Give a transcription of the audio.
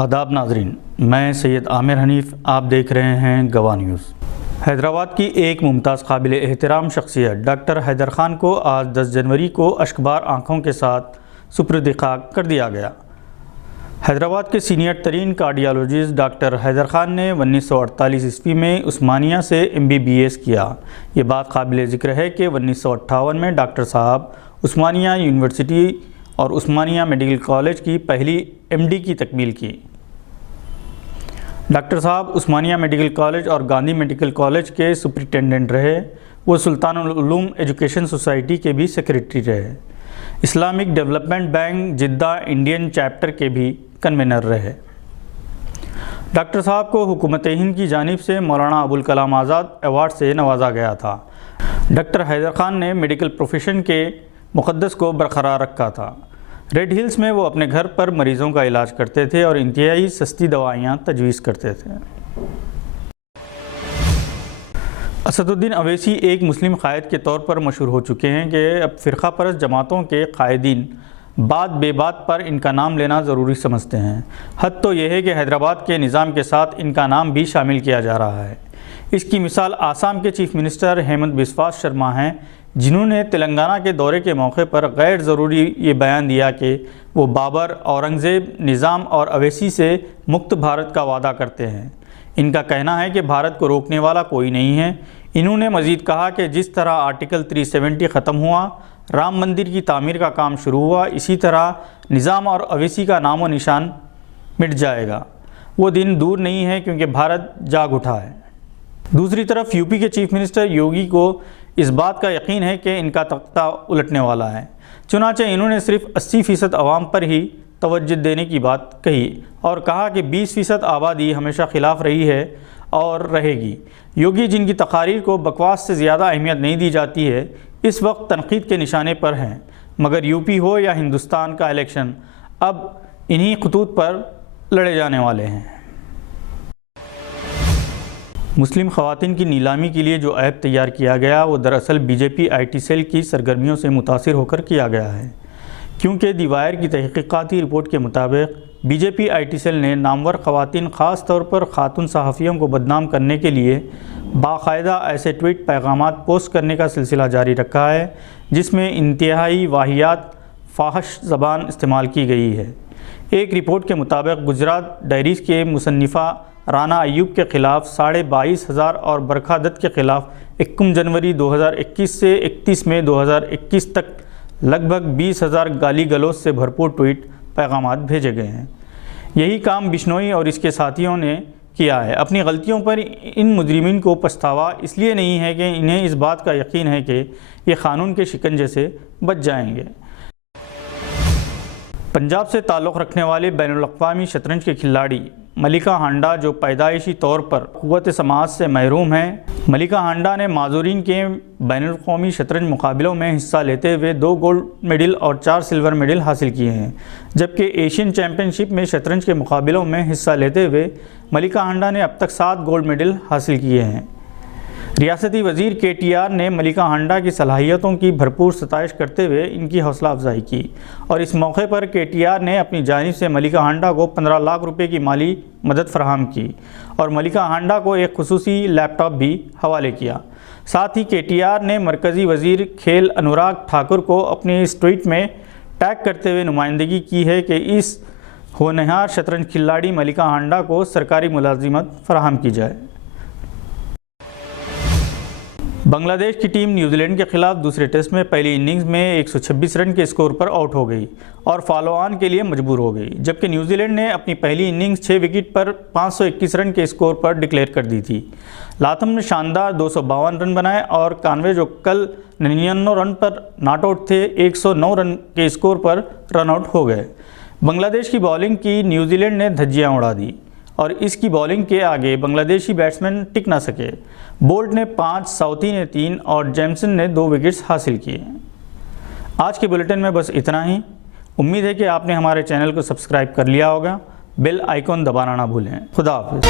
آداب ناظرین، میں سید عامر حنیف، آپ دیکھ رہے ہیں گواہ نیوز۔ حیدرآباد کی ایک ممتاز قابل احترام شخصیت ڈاکٹر حیدر خان کو آج 10 جنوری کو اشکبار آنکھوں کے ساتھ سپرد خاک کر دیا گیا۔ حیدرآباد کے سینئر ترین کارڈیالوجسٹ ڈاکٹر حیدر خان نے 1948 عیسوی میں عثمانیہ سے MBBS کیا۔ یہ بات قابل ذکر ہے کہ 1958 میں ڈاکٹر صاحب عثمانیہ یونیورسٹی اور عثمانیہ میڈیکل کالج کی پہلی MD کی تکمیل کی۔ ڈاکٹر صاحب عثمانیہ میڈیکل کالج اور گاندھی میڈیکل کالج کے سپرنٹینڈنٹ رہے۔ وہ سلطان العلوم ایجوکیشن سوسائٹی کے بھی سیکریٹری رہے۔ Islamic development bank Jeddah Indian chapter کے بھی کنوینر رہے۔ ڈاکٹر صاحب کو حکومت ہند کی جانب سے مولانا ابوالکلام آزاد ایوارڈ سے نوازا گیا تھا۔ ڈاکٹر حیدر خان نے میڈیکل پروفیشن کے مقدس کو برقرار رکھا تھا۔ ریڈ ہلز میں وہ اپنے گھر پر مریضوں کا علاج کرتے تھے اور انتہائی سستی دوائیاں تجویز کرتے تھے۔ اسد الدین اویسی ایک مسلم قائد کے طور پر مشہور ہو چکے ہیں کہ اب فرقہ پرست جماعتوں کے قائدین بات بے بات پر ان کا نام لینا ضروری سمجھتے ہیں۔ حد تو یہ ہے کہ حیدرآباد کے نظام کے ساتھ ان کا نام بھی شامل کیا جا رہا ہے۔ اس کی مثال آسام کے چیف منسٹر ہیمنت بسوا شرما ہیں، جنہوں نے تلنگانہ کے دورے کے موقع پر غیر ضروری یہ بیان دیا کہ وہ بابر، اورنگزیب، نظام اور اویسی سے مکت بھارت کا وعدہ کرتے ہیں۔ ان کا کہنا ہے کہ بھارت کو روکنے والا کوئی نہیں ہے۔ انہوں نے مزید کہا کہ جس طرح آرٹیکل 370 ختم ہوا، رام مندر کی تعمیر کا کام شروع ہوا، اسی طرح نظام اور اویسی کا نام و نشان مٹ جائے گا۔ وہ دن دور نہیں ہے کیونکہ بھارت جاگ اٹھا ہے۔ دوسری طرف UP کے چیف منسٹر یوگی کو اس بات کا یقین ہے کہ ان کا تختہ الٹنے والا ہے، چنانچہ انہوں نے صرف 80% عوام پر ہی توجہ دینے کی بات کہی اور کہا کہ 20% آبادی ہمیشہ خلاف رہی ہے اور رہے گی۔ یوگی، جن کی تقاریر کو بکواس سے زیادہ اہمیت نہیں دی جاتی ہے، اس وقت تنقید کے نشانے پر ہیں، مگر UP ہو یا ہندوستان کا الیکشن اب انہی خطوط پر لڑے جانے والے ہیں۔ مسلم خواتین کی نیلامی کے لیے جو ایپ تیار کیا گیا وہ دراصل BJP IT سیل کی سرگرمیوں سے متاثر ہو کر کیا گیا ہے، کیونکہ دی وائر کی تحقیقاتی رپورٹ کے مطابق BJP IT سیل نے نامور خواتین، خاص طور پر خاتون صحافیوں کو بدنام کرنے کے لیے باقاعدہ ایسے ٹویٹ پیغامات پوسٹ کرنے کا سلسلہ جاری رکھا ہے جس میں انتہائی واہیات فاحش زبان استعمال کی گئی ہے۔ ایک رپورٹ کے مطابق گجرات ڈائریز کے مصنفہ رانا ایوب کے خلاف 22,500 اور برکھا دت کے خلاف 21 جنوری 2021 سے 31 مئی 2021 تک لگ بھگ 20,000 گالی گلوچ سے بھرپور ٹویٹ پیغامات بھیجے گئے ہیں۔ یہی کام بشنوئی اور اس کے ساتھیوں نے کیا ہے۔ اپنی غلطیوں پر ان مجرمین کو پچھتاوا اس لیے نہیں ہے کہ انہیں اس بات کا یقین ہے کہ یہ قانون کے شکنجے سے بچ جائیں گے۔ پنجاب سے تعلق رکھنے والے بین الاقوامی شطرنج کے کھلاڑی ملیکا ہانڈا، جو پیدائشی طور پر قوت سماعت سے محروم ہیں، ملیکا ہانڈا نے معذورین کے بین الاقوامی شطرنج مقابلوں میں حصہ لیتے ہوئے 2 گولڈ میڈل اور 4 سلور میڈل حاصل کیے ہیں، جبکہ ایشین چیمپئن شپ میں شطرنج کے مقابلوں میں حصہ لیتے ہوئے ملیکا ہانڈا نے اب تک 7 گولڈ میڈل حاصل کیے ہیں۔ ریاستی وزیر KTR نے ملیکا ہانڈا کی صلاحیتوں کی بھرپور ستائش کرتے ہوئے ان کی حوصلہ افزائی کی اور اس موقع پر KTR نے اپنی جانب سے ملیکا ہانڈا کو 15 لاکھ روپے کی مالی مدد فراہم کی اور ملیکا ہانڈا کو ایک خصوصی لیپ ٹاپ بھی حوالے کیا۔ ساتھ ہی KTR نے مرکزی وزیر کھیل انوراگ ٹھاکر کو اپنے اس ٹویٹ میں ٹیگ کرتے ہوئے نمائندگی کی ہے کہ اس ہونہار شطرنج کھلاڑی ملیکا ہانڈا کو سرکاری ملازمت فراہم کی جائے۔ بنگلہ دیش کی ٹیم نیوزی لینڈ کے خلاف دوسرے ٹیسٹ میں پہلی اننگز میں 126 رن کے اسکور پر آؤٹ ہو گئی اور فالو آن کے لیے مجبور ہو گئی، جبکہ نیوزی لینڈ نے اپنی پہلی اننگز 6 وکٹ پر 521 رن کے اسکور پر ڈکلیئر کر دی تھی۔ لاثم نے شاندار 252 رن بنائے اور کانوے، جو کل 99 رن پر ناٹ آؤٹ تھے، 109 رن کے اسکور پر رن آؤٹ ہو گئے۔ بنگلہ دیش کی بالنگ کی نیوزی لینڈ نے دھجیاں اڑا دی اور اس کی بالنگ کے آگے بنگلہ دیشی بیٹسمین ٹک نہ سکے۔ بولٹ نے 5، ساؤتھی نے 3 اور جیمسن نے 2 وکٹس حاصل کیے۔ آج کے بلیٹن میں بس اتنا ہی۔ امید ہے کہ آپ نے ہمارے چینل کو سبسکرائب کر لیا ہوگا۔ بیل آئیکن دبانا نہ بھولیں۔ خدا حافظ۔